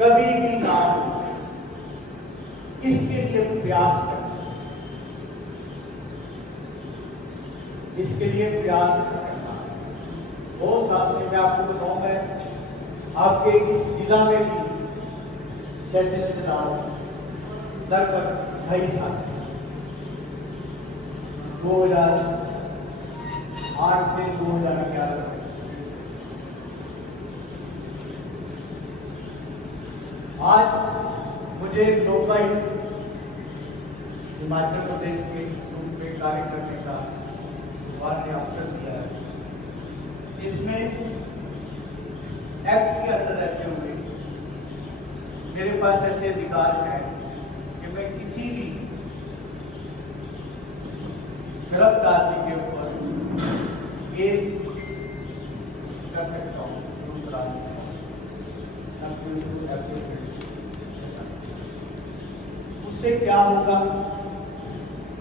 कभी भी ना हो, इसके लिए प्रयास करना, इसके लिए प्रयास करना। बहुत साल से मैं आपको बताऊं, मैं आपके इस जिला में भी सेशन चला रहा हूं लगभग 2.5 साल, 2008 से 2011 तक। आज मुझे लोकायुक्त हिमाचल प्रदेश के रूप में कार्य करने का भगवान ने अवसर दिया है, जिसमें एक्ट के अंदर रहते हुए मेरे पास ऐसे अधिकार हैं कि मैं किसी भी गिरफ्तारी के ऊपर केस कर सकता हूँ। उससे क्या होगा,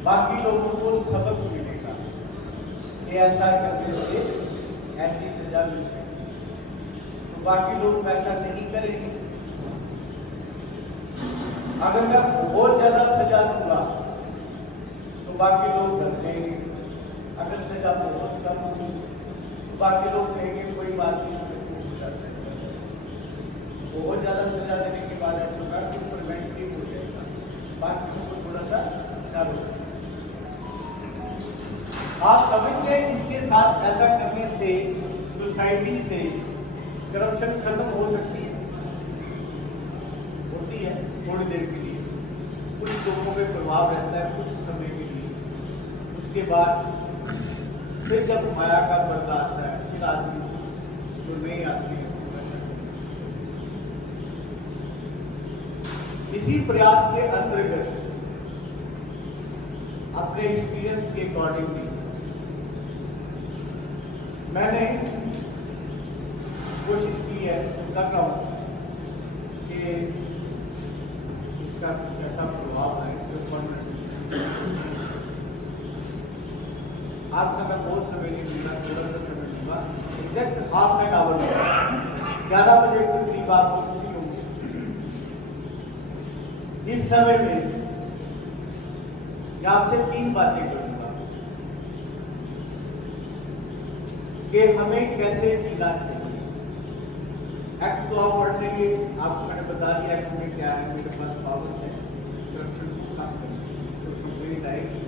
बाकी लोगों को सबक मिलेगा कि ऐसा करने से ऐसी सजा मिल सकती है, तो बाकी लोग वैसा नहीं करेंगे। अगर मैं बहुत ज्यादा सजा दूंगा तो बाकी लोग डर जाएंगे, अगर सजा बहुत कम होगी तो बाकी लोग कहेंगे कोई बात नहीं, बहुत ज्यादा सजा देने के बाद ऐसा होगा कि प्रिवेंटिव हो जाएगा, बाकी को थोड़ा सा डर होगा। आप समझते हैं इसके साथ ऐसा करने से सोसाइटी से करप्शन खत्म हो सकती है, होती है थोड़ी देर के लिए, कुछ लोगों पे प्रभाव रहता है कुछ समय के लिए, उसके बाद फिर जब माया का पर्दा आता है फिर आदमी जो नए आदमी है। इसी प्रयास के अंतर्गत अपने एक्सपीरियंस के अकॉर्डिंगली मैंने कोशिश की है, कर रहा हूं कि इसका कुछ ऐसा प्रभाव है जो आपका मैं बहुत समय नहीं दूंगा, थोड़ा सा समय दूंगा, एग्जैक्ट हाफ एन आवर 11 बजे के करीब आपको छुट्टी होगी। इस समय में आपसे 3 बातें करूंगा कि हमें कैसे जीना चाहिए। एक्ट तो आप पढ़ लेंगे, आपको मैंने बता दिया एक्ट में क्या है, मेरे पास पावर है करप्शन को कम करने, तो कंप्लेंट आएगी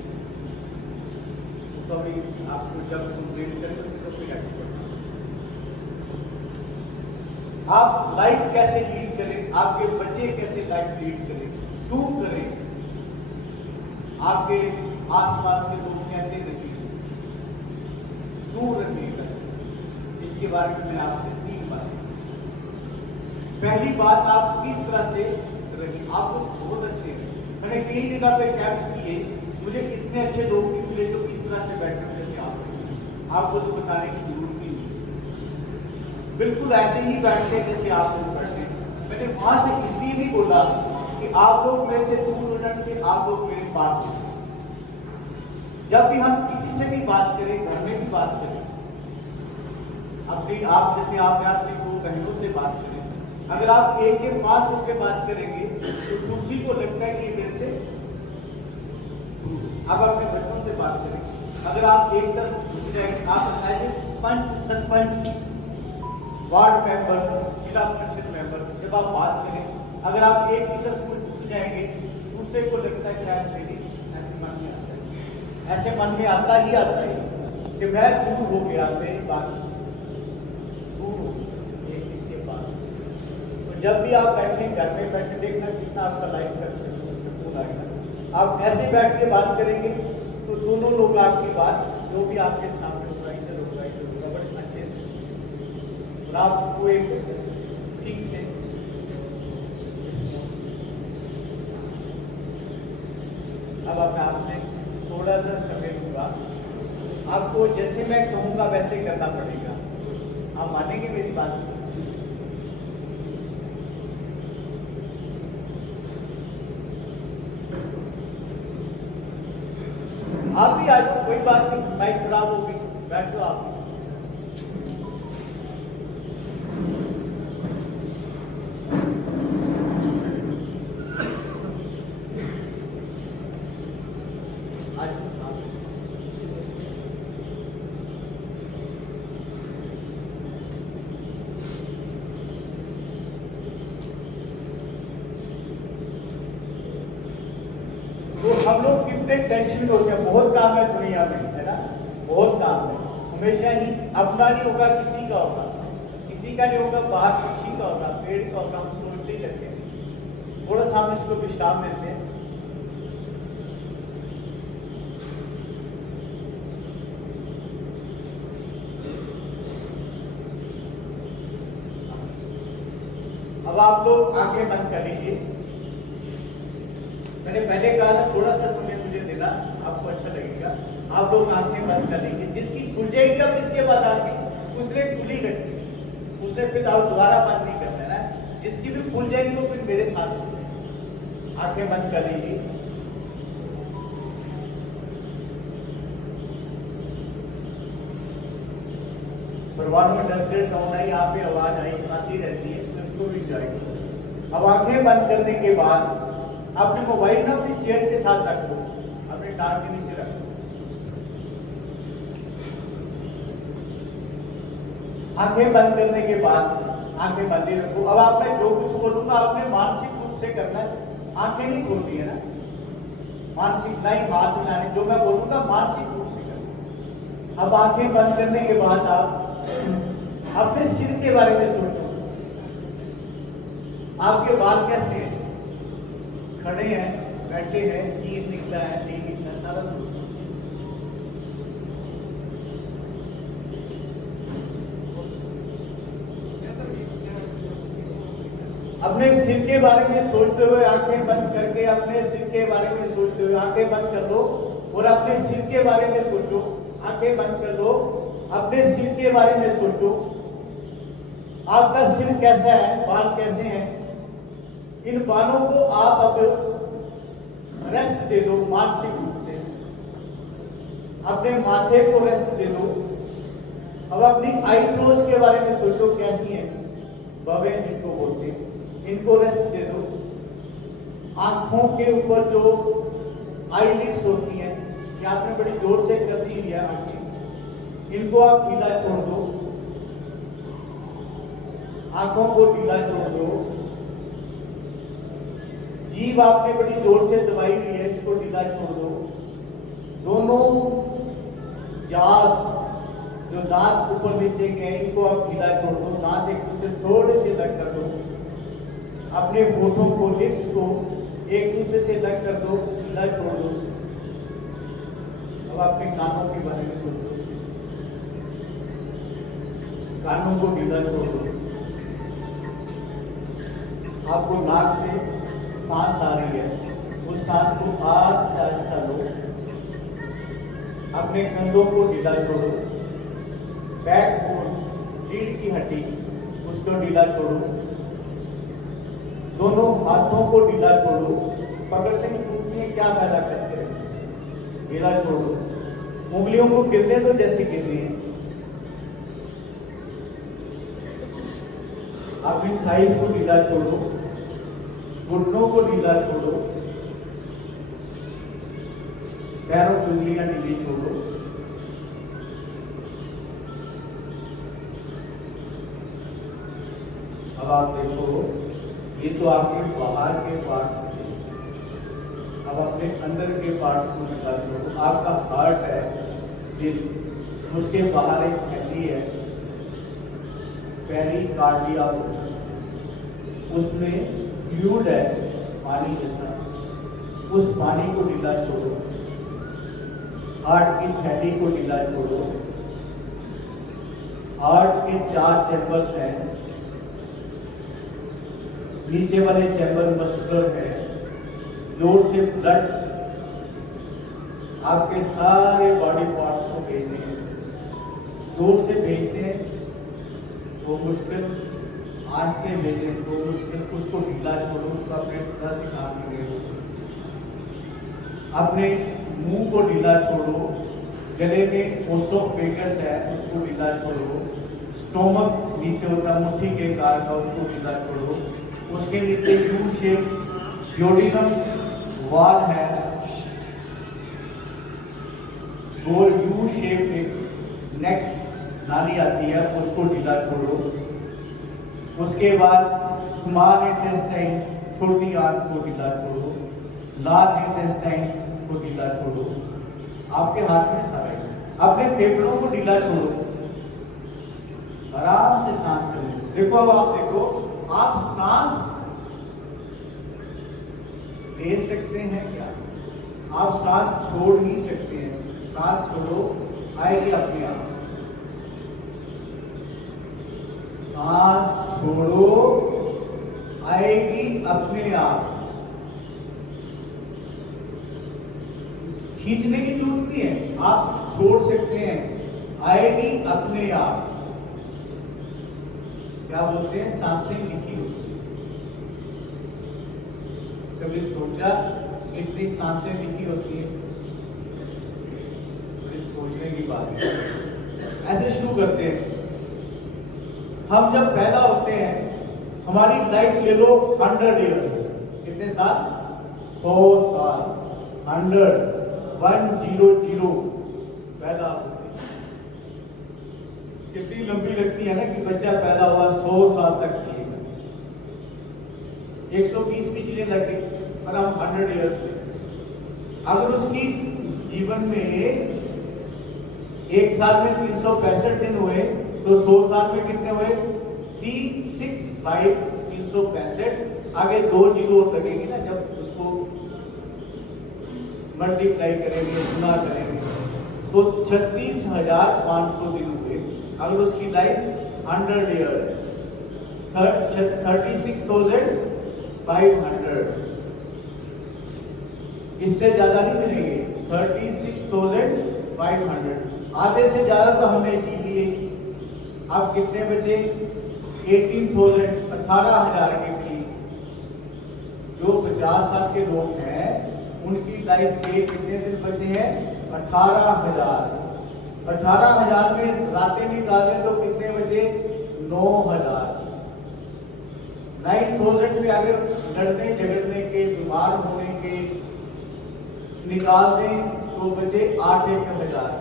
तो अभी आपको जब कंप्लेंट करेंगे तो फिर एक्ट पढ़ना। आप लाइफ कैसे लीड करें, आपके बच्चे कैसे लाइफ लीड करें, क्यों करें, आपके आसपास के लोग कैसे रहें, क्यों रखेगा, इसके बारे में मैं आपसे 3 बातें। पहली बात, आप किस तरह से रखें। आप लोग बहुत अच्छे हैं, मैंने कई जगह पे कैंप्स किए, मुझे इतने अच्छे लोग भी मिले जो इस तरह से बैठे जैसे आपको तो बताने की जरूरत नहीं, बिल्कुल ऐसे ही बैठते जैसे आप लोग बैठते। मैंने वहां से इसलिए भी बोला कि आप लोग मेरे से दूर हो जाएंगे, आप लोग मेरे पास हो। जब भी हम किसी से भी बात करें, घर में भी बात करें, अपनी आप जैसे आप अपनी 2 बहनों से बात करें, अगर आप एक के पास होकर बात करेंगे तो दूसरी को लगता है कि मेरे से। अब अपने बच्चों से बात करें, अगर आप एक तरफ झुक जाएंगे, आप बताइए पंच, सरपंच, वार्ड मेंबर, जिला परिषद मेंबर, जब आप बात करें, अगर आप एक ही तरफ को झुक जाएंगे, दूसरे को लगता है शायद मेरी ऐसे मन में आता है, ऐसे मन में आता ही कि मैं दूर हो गया, मेरी बात दूर हो गई एक इसके पास। तो जब भी आप बैठे घर में बैठे, देखना कितना आपका लाइफ का सुकून आएगा। आप ऐसे बैठ के बात करेंगे तो दोनों लोग आपकी बात जो भी आपके सामने होगा, इधर होगा बड़े अच्छे से, और आपको एक ठीक से। अब मैं आपसे थोड़ा सा समय लूंगा, आपको जैसे मैं कहूंगा वैसे करना पड़ेगा, आप मानेंगे मेरी बात? आप भी आ जाओ, कोई बात नहीं, बाइक खराब होगी, बैठो आप। हम लोग कितने टेंशन में होते हैं, बहुत काम है दुनिया में, है ना, बहुत काम है। हमेशा ही अपना नहीं होगा, किसी का होगा, किसी का नहीं होगा, बाहर पक्षी का होगा, पेड़ का होगा, हम सोचते ही रहते हैं। थोड़ा सा हम इसको विश्राम देते हैं। अब आप लोग आंखें बंद कर लीजिए। मैंने पहले कहा था थोड़ा सा समय मुझे देना, आपको अच्छा लगेगा। आप लोग आंखें बंद कर लीजिए। जिसकी खुल जाएगी अब इसके बाद आंखें उसने खुली रखी, उसे फिर आप दोबारा बंद नहीं करना है ना। जिसकी भी खुल जाएगी वो फिर मेरे साथ हो। आंखें बंद कर लीजिए। परवान में इंडस्ट्रियल टाउन है, यहाँ पे आवाज आती रहती है, तो इसको भी एंजॉय करो। अब आंखें बंद करने के बाद अपने मोबाइल ना अपनी चेयर के साथ रख दो, अपने टांग के नीचे रख दो। आंखें बंद करने के बाद आंखें बंद ही रखो। अब आप मैं जो कुछ बोलूंगा आपने मानसिक रूप से करना है। आंखें नहीं खोलनी है ना, मानसिक नहीं, हाथ हिलाने, जो मैं बोलूंगा मानसिक रूप से करना। अब आंखें बंद करने के बाद आप अपने सिर के बारे में सोचो। आपके बाल कैसे हैं, खड़े हैं, बैठे हैं, चीर निकला है, नहीं निकला, सारा सोचो। अपने सिर के बारे में सोचते हुए आंखें बंद करके अपने सिर के बारे में सोचते हुए आंखें बंद कर लो और अपने सिर के बारे में सोचो। आंखें बंद कर लो, अपने सिर के बारे में सोचो। आपका सिर कैसा है, बाल कैसे हैं। इन बालों को आप अब रेस्ट दे दो मानसिक रूप से। अपने माथे को रेस्ट दे दो। अब अपनी आईब्रोज के बारे में सोचो कैसी हैं, बवे जिनको बोलते हैं, इनको रेस्ट दे दो। आंखों के ऊपर जो आईलिड्स होती हैं, कि आपने बड़ी जोर से कसी लिया आंखें, इनको आप ढीला छोड़ दो। आंखों को ढीला छोड़ दो। जीभ आपने बड़ी जोर से दबाई ली है, इसको ढीला छोड़ दो। दोनों जांघ जो दांत ऊपर नीचे गए, इनको आप ढीला छोड़ दो। दांत एक दूसरे थोड़े से लग कर दो। अपने होठों को, लिप्स को एक दूसरे से लग कर दो, ढीला छोड़ दो। अब अपने कानों के बारे में सोचो। कानों को ढीला छोड़ दो। आपको नाक से सांस आ रही है, उस सांस को आस्ते आस्ते लो। अपने कंधों को ढीला छोड़ो। बैक बोन, रीढ़ की हड्डी, उसको ढीला छोड़ो। दोनों हाथों को ढीला छोड़ो। पकड़ने की टूटनी है, क्या फायदा कसके रहे, ढीला छोड़ो। उंगलियों को गिरने दो जैसे गिर रही है। अपनी थाइस को ढीला छोड़ो। घुटनों को ढीला छोड़ो। पैरों की उंगलियां ढीली छोड़ो। अब आप देखो, ये तो आपके बाहर के पार्ट्स थे। अब अपने अंदर के पार्ट्स को ढीला छोड़ो। आपका हार्ट है, दिल, उसके बाहर एक हड्डी है, पेरिकार्डिया, उसमें फ्लूइड है, पानी जैसा, उस पानी को ढीला छोड़ो। हार्ट की थैली को ढीला छोड़ो। हार्ट के 4 चैम्बर्स हैं। नीचे वाले चैम्बर मस्कुलर है, जोर से ब्लड आपके सारे बॉडी पार्ट्स को भेजते हैं। जोर से भेजते हैं तो मुश्किल, आंखें भेजें तो मुश्किल, उसको ढीला छोड़ो। उसका पेट थोड़ा से काम करेगा। अपने मुंह को ढीला छोड़ो। गले में ओसोफेगस है, उसको ढीला छोड़ो। स्टोमक नीचे होता है मुट्ठी के कार का, उसको ढीला छोड़ो। उसके नीचे यू शेप ड्यूोडेनम वॉल है, गोल यू शेप एक नेक्स्ट नाली आती है, उसको ढीला छोड़ो। उसके बाद स्मॉल इंटेस्टाइन, छोटी आंत को ढीला छोड़ो। लार्ज इंटेस्टाइन, को ढीला छोड़ो, आपके हाथ में सारा है। अपने फेफड़ों को ढीला छोड़ो, आराम से सांस चले। देखो अब आप देखो, आप सांस ले सकते हैं क्या? आप सांस छोड़ नहीं सकते हैं। सांस छोड़ो, आएगी अपने आप। सांस छोड़ो, आएगी अपने आप। खींचने की जरूरत नहीं है, आप छोड़ सकते हैं, आएगी अपने आप। क्या बोलते हैं? सांसें लिखी होती है। कभी सोचा इतनी सांसें लिखी होती है? सोचने की बात है। ऐसे शुरू करते हैं। हम जब पैदा होते हैं, हमारी लाइफ ले लो 100 इयर्स। कितने साल? 100 साल। 100 पैदा होते हैं। कितनी लंबी लगती है ना कि बच्चा पैदा हुआ 100 साल तक जिएगा। 120 भी जीने लगे, पर हम 100 इयर्स में। अगर उसकी जीवन में एक साल में 365 दिन हुए, तो 100 साल में कितने हुए? 365, 365। आगे 2 जीरो लगेंगे ना, जब उसको मल्टीप्लाई करेंगे, गुना करेंगे, तो 36,500 दिन हुए। अगर उसकी लाइफ 100 ईयर, 36,500, इससे ज्यादा नहीं मिलेंगे। 36,500, आधे से ज्यादा तो हमने जी लिए। अब कितने बचे? 18,000, 18,000 के करीब। जो 50 साल के लोग हैं, उनकी लाइफ के कितने दिन बचे हैं? 18,000। 18,000 में रातें निकालें तो कितने बचे? 9,000। 9,000 में अगर लड़ने झगड़ने के, बीमार होने के निकाल दें तो बचे 8,000।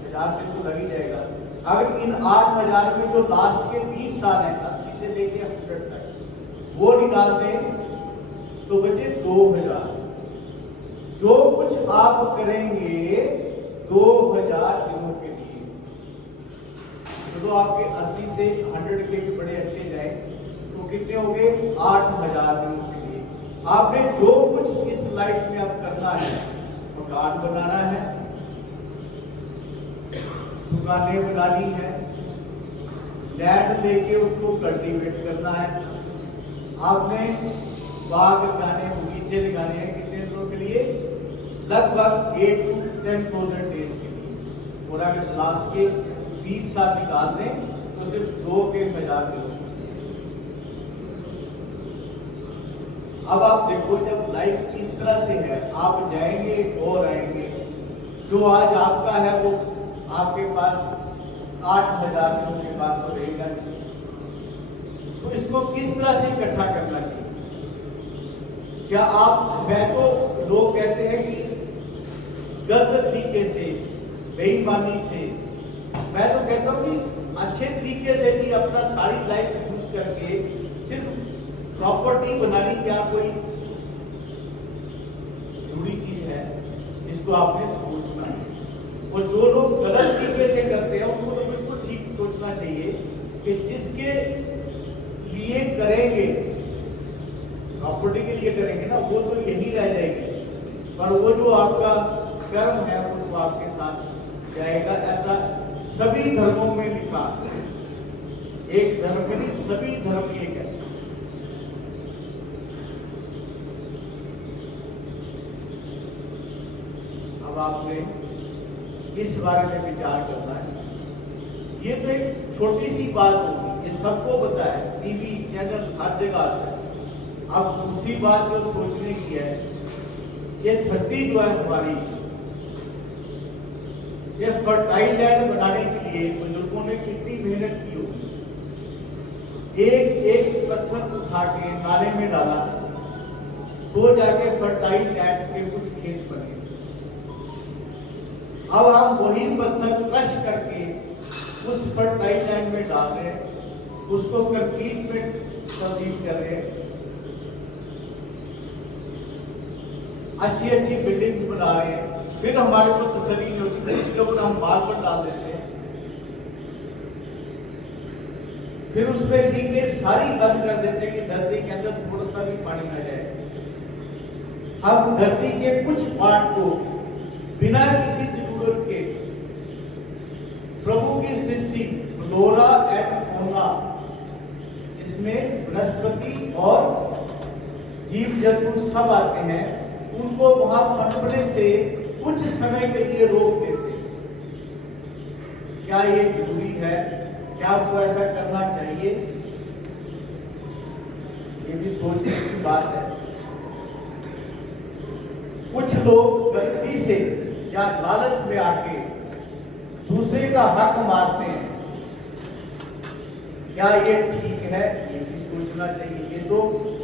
1000 से तो लग ही जाएगा। अगर इन 8,000 में जो लास्ट के 20 साल हैं, 80 से लेके 100 तक, वो निकाल दें तो बचे 2,000। जो कुछ आप करेंगे 2,000 दिनों के लिए, तो आपके 80 से 100 के भी बड़े अच्छे जाए तो कितने हो गए? 8,000 दिनों के लिए। आपने जो कुछ इस लाइफ में अब करना है, मकान बनाना है, दुकानें बनानी है, लैंड लेके उसको कल्टीवेट करना है, आपने बाग लगाने, बगीचे लगाने हैं। कितने दिनों के लिए? लगभग 8 to 10,000 डेज के लिए। और अगर लास्ट के 20 साल निकाल दें तो सिर्फ 2,000 दिनों। अब आप देखो, जब लाइफ इस तरह से है, आप जाएंगे और आएंगे। जो आज आपका है वो आपके पास 8,000 दिनों के बाद तो रहेगा नहीं। तो इसको किस तरह से इकट्ठा करना चाहिए? क्या आप, मैं तो, लोग कहते हैं कि गलत तरीके से, बेईमानी से, मैं तो कहता हूं कि अच्छे तरीके से भी अपना सारी लाइफ यूज करके सिर्फ प्रॉपर्टी बनानी क्या कोई जरूरी चीज है? इसको आपने सोचना है। और जो लोग गलत तरीके से करते हैं उनको तो बिल्कुल ठीक सोचना चाहिए कि जिसके लिए करेंगे, प्रॉपर्टी के लिए करेंगे ना, वो तो यही रह जाएगी, पर वो जो आपका कर्म है वो तो आपके साथ जाएगा। ऐसा सभी धर्मों में लिखा, एक धर्म में नहीं, सभी धर्म ये कहते हैं। अब आपने इस बारे में विचार करना है। ये तो एक छोटी सी बात होगी, ये सबको पता है, टीवी चैनल हर जगह आता है। अब दूसरी बात जो सोचने की है, ये धरती जो है हमारी, ये फर्टाइल लैंड बनाने के लिए बुजुर्गों ने कितनी मेहनत की होगी। एक एक पत्थर उठा के नाले में डाला तो जाके फर्टाइल लैंड के कुछ खेत बने। अब हम वही पत्थर क्रश करके उस फर्टाइल लैंड में डाल रहे हैं, उसको कंक्रीट में तब्दील कर रहे हैं। अच्छी अच्छी बिल्डिंग्स बना रहे हैं, फिर हमारे को तसल्ली नहीं होती, फिर इसके ऊपर हम मार्बल डाल देते हैं, फिर उसमें लीकेज सारी बंद कर देते हैं कि धरती के अंदर थोड़ा सा भी पानी ना जाए। हम धरती के कुछ पार्ट को बिना किसी जरूरत के प्रभु की सृष्टि फ्लोरा एंड फौना, जिसमें वनस्पति और जीव जंतु सब आते हैं, उनको वहां पनपने से कुछ समय के लिए रोक देते हैं। क्या ये जरूरी है? क्या आपको ऐसा करना चाहिए? ये भी सोचने की बात है। कुछ लोग गलती से या लालच में आके दूसरे का हक मारते हैं। क्या ये ठीक है? ये भी सोचना चाहिए। ये तो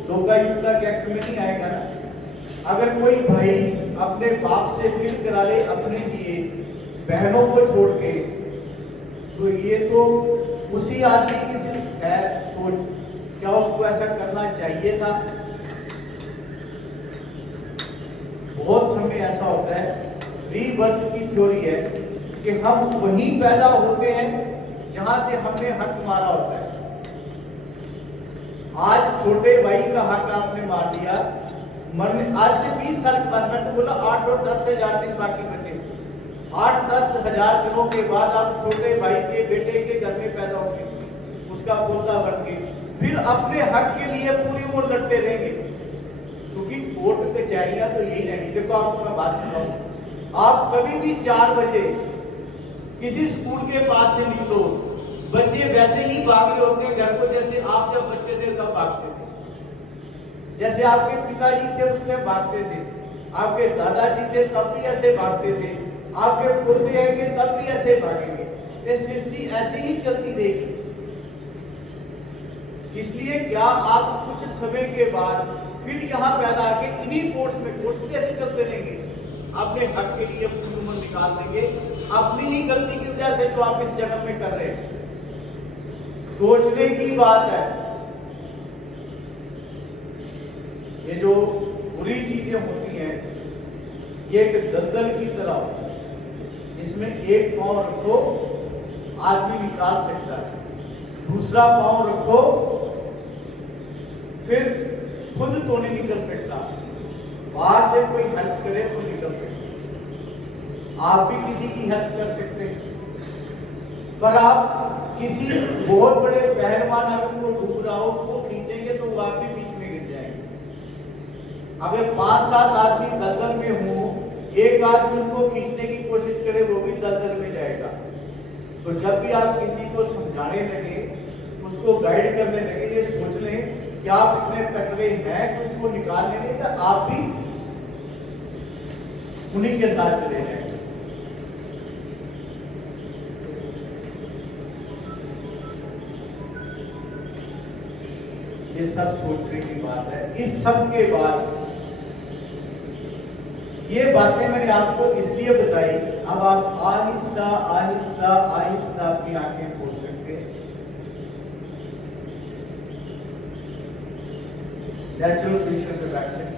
लोकायुक्त के एक्ट में नहीं आएगा ना। अगर कोई भाई अपने बाप से बिल करा ले अपने लिए बहनों को छोड़ के, तो ये तो उसी आदमी की सिर्फ है सोच। क्या उसको ऐसा करना चाहिए था? बहुत समय ऐसा होता है, रीबर्थ की थ्योरी है कि हम वहीं पैदा होते हैं जहां से हमने हक मारा होता है। आज छोटे भाई का हक आपने मार दिया, मरने आज से 20 साल बाद, मैं तो बोला 8 और 10 हजार दिन बाकी बचे। 8-10 हजार दिनों के बाद आप छोटे भाई के बेटे के घर में पैदा होंगे, उसका पोता बन के, फिर अपने हक के लिए पूरी उम्र लड़ते रहेंगे, क्योंकि कोर्ट कचहरियां तो यही रहेंगी। देखो आपको मैं बात बताऊं, आप कभी भी 4 बजे किसी स्कूल के पास से निकलो, बच्चे वैसे ही भाग रहे होते हैं घर को, जैसे आप जब बच्चे थे तब भागते थे। जैसे आपके पिताजी थे उस टाइम भागते थे, आपके दादाजी थे तब भी ऐसे भागते थे, आपके पोते आएंगे तब भी ऐसे भागेंगे। ये सृष्टि ऐसे ही चलती रहेगी। इसलिए क्या आप कुछ समय के बाद फिर यहाँ पैदा आके इन्हीं कोर्ट्स कैसे चलते रहेंगे? अपने हक के लिए पूरी उम्र निकाल देंगे, अपनी ही गलती की वजह से जो आप इस जन्म में कर रहे हैं। सोचने की बात है। ये जो बुरी चीजें होती हैं, ये एक दलदल की तरह होती है, इसमें एक पांव रखो आदमी निकाल सकता है, दूसरा पांव रखो फिर खुद तो नहीं निकल सकता, बाहर से कोई हेल्प करे तो निकल सकता। आप भी किसी की हेल्प कर सकते हैं, पर आप किसी बहुत बड़े पहलवान अगर वो डूब रहा हो उसको खींचेंगे तो वो आप भी बीच में गिर जाएंगे। अगर 5-7 आदमी दलदल में हो, एक आदमी उनको खींचने की कोशिश करे, वो भी दलदल में जाएगा। तो जब भी आप किसी को समझाने लगे, उसको गाइड करने लगे, ये सोच लें कि आप इतने तकड़े हैं कि उसको निकाल लेंगे, या आप भी उन्हीं के साथ चले जाएंगे। ये सब सोचने की बात है। इस सब के बाद ये बातें मैंने आपको इसलिए बताई, अब आप आहिस्ता आहिस्ता आहिस्ता अपनी आंखें खोल सकते हैं, नेचुरल पोजीशन पे बैठ सकते हैं।